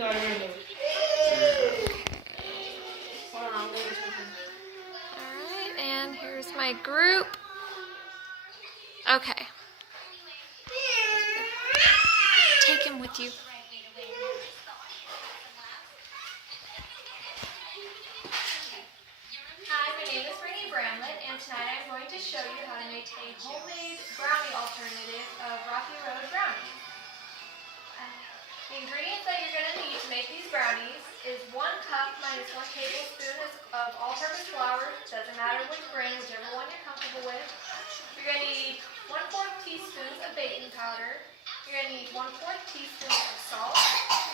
Alright, and here's my group. Okay. Take him with you. Hi, my name is Brittany Bramlett, and tonight I'm going to show you how to make a homemade brownie alternative of Rocky Road brownies. The ingredients that you're going to need to make these brownies is 1 cup minus 1 tablespoon of all-purpose flour. Doesn't matter which brand, whichever one you're comfortable with. You're going to need 1/4 teaspoon of baking powder. You're going to need 1/4 teaspoon of salt.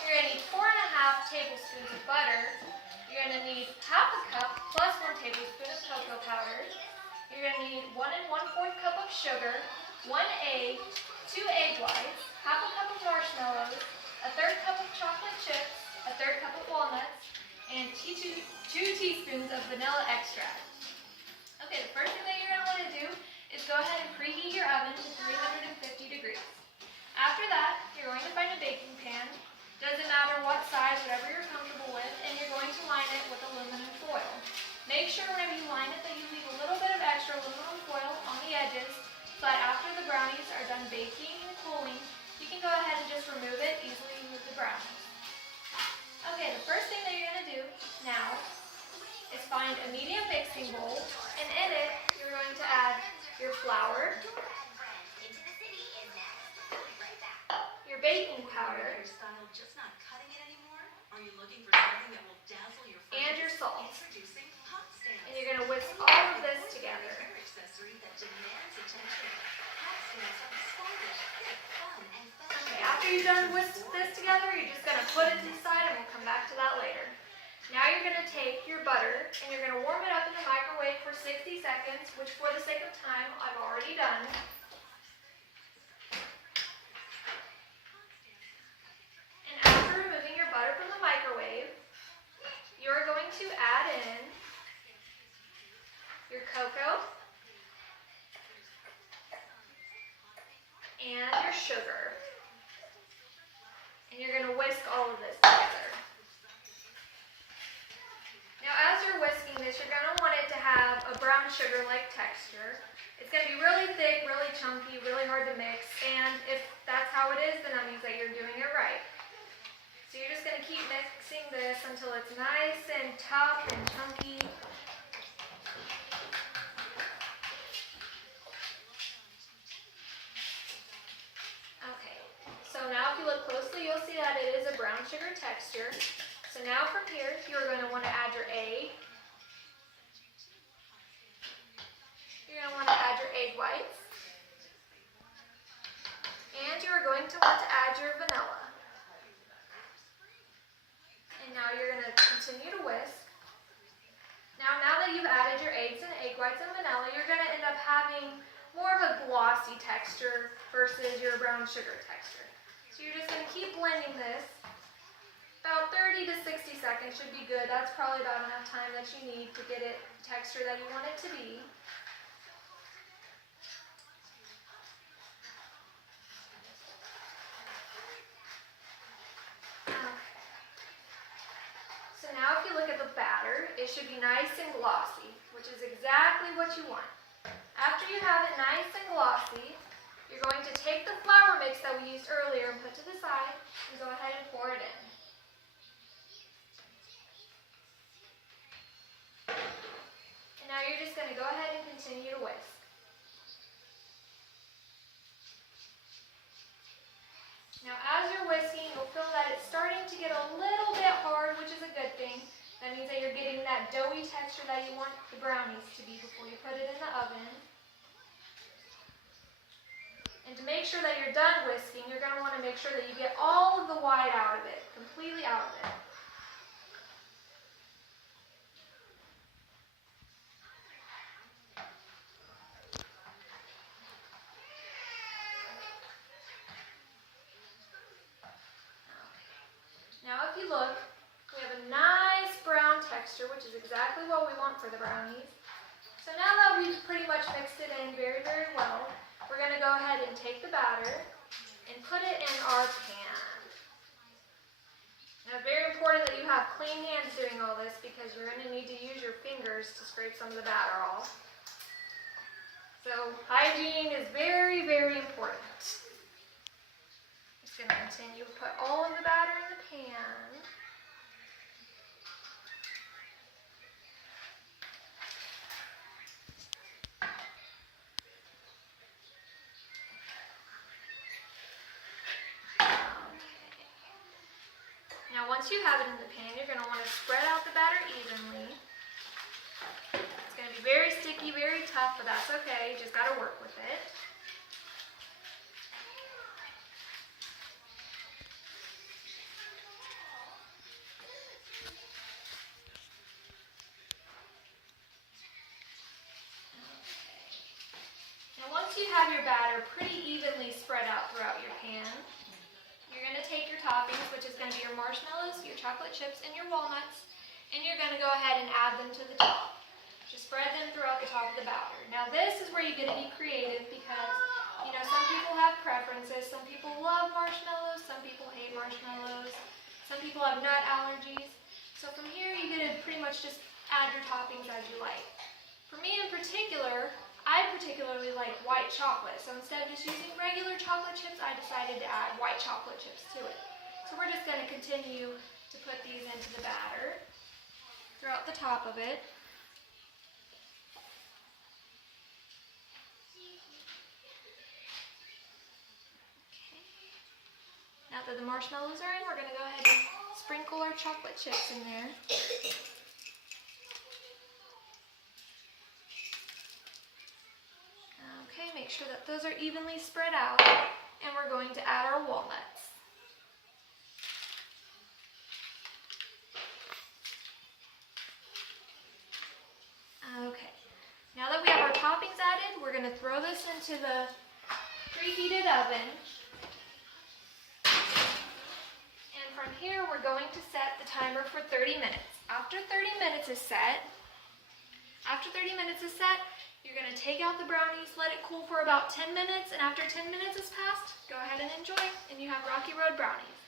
You're going to need 4.5 tablespoons of butter. You're going to need 1/2 cup plus 1 tablespoon of cocoa powder. You're going to need 1 1/4 cup of sugar, 1 egg, 2 egg whites, 1/2 cup of marshmallows, 1/3 cup of chocolate chips, 1/3 cup of walnuts, and 2 teaspoons of vanilla extract. Okay, the first thing that you're going to want to do is go ahead and preheat your oven to 350 degrees. After that, you're going to find a baking pan. Doesn't matter what size, whatever you're comfortable with, and you're going to line it with aluminum foil. Make sure whenever you line it that you leave a little bit of extra aluminum foil on the edges, so that after the brownies are done baking and cooling, you can go ahead and just remove it, easily remove the brownies. Okay, the first thing that you're going to do now is find a medium mixing bowl, and in it, you're going to add your flour, your baking powder, and your salt. And you're going to whisk all of this together. Okay, after you've done whisked this together, you're just going to put it to the side, and we'll come back to that later. Now you're going to take your butter, and you're going to warm it up in the microwave for 60 seconds, which for the sake of time, I've already done. And after removing your butter from the microwave, you're going to add in your cocoa and your sugar. And you're going to whisk all of this together. Now as you're whisking this, you're going to want it to have a brown sugar-like texture. It's going to be really thick, really chunky, really hard to mix, and if that's how it is, then that means that you're doing it right. So you're just going to keep mixing this until it's nice and tough and chunky. Okay, so now if you look closely, you'll see that it is a brown sugar texture. So now from here, you're going to want to add your egg. You're going to want to add your egg whites. And you're going to want to add your vanilla. And now you're going to continue to whisk. Now that you've added your eggs and egg whites and vanilla, you're going to end up having more of a glossy texture versus your brown sugar texture. So you're just going to keep blending this. About 30 to 60 seconds should be good. That's probably about enough time that you need to get it the texture that you want it to be. So now if you look at the batter, it should be nice and glossy, which is exactly what you want. After you have it nice and glossy, you're going to take the flour mix that we used earlier and put to the side and go ahead and pour it in. And now you're just going to go ahead and continue to whisk. Now as you're whisking, you'll feel that it's starting to get a little bit hard, which is a good thing. That means that you're getting that doughy texture that you want the brownies to be before you put it in the oven. And to make sure that you're done whisking, you're going to want to make sure that you get all of the white out of it, completely out of it. Now if you look, we have a nice brown texture, which is exactly what we want for the brownies. So now that we've pretty much mixed it in very, very well, we're going to go ahead and take the batter and put it in our pan. In a clean hands doing all this because you're going to need to use your fingers to scrape some of the batter off. So hygiene is very, very important. Just going to continue to put all of the batter in the pan. Now once you have it in the pan, you're going to want to spread out the batter evenly. It's going to be very sticky, very tough, but that's okay. You just got to work with it. Now once you have your batter pretty evenly spread out throughout your pan, you're going to take your toppings, which is going to be your marshmallows, your chocolate chips, and your walnuts, and you're going to go ahead and add them to the top. Just spread them throughout the top of the batter. Now this is where you get to be creative because, you know, some people have preferences. Some people love marshmallows, some people hate marshmallows, some people have nut allergies. So from here you get to pretty much just add your toppings as you like. For me in particular, I particularly like white chocolate, so instead of just using regular chocolate chips, I decided to add white chocolate chips to it. So we're just going to continue to put these into the batter throughout the top of it. Okay. Now that the marshmallows are in, we're going to go ahead and sprinkle our chocolate chips in there. Okay, make sure that those are evenly spread out, and we're going to add our walnuts. Okay, now that we have our toppings added, we're going to throw this into the preheated oven. And from here, we're going to set the timer for 30 minutes. After 30 minutes is set, you're going to take out the brownies, let it cool for about 10 minutes, and after 10 minutes has passed, go ahead and enjoy, and you have Rocky Road brownies.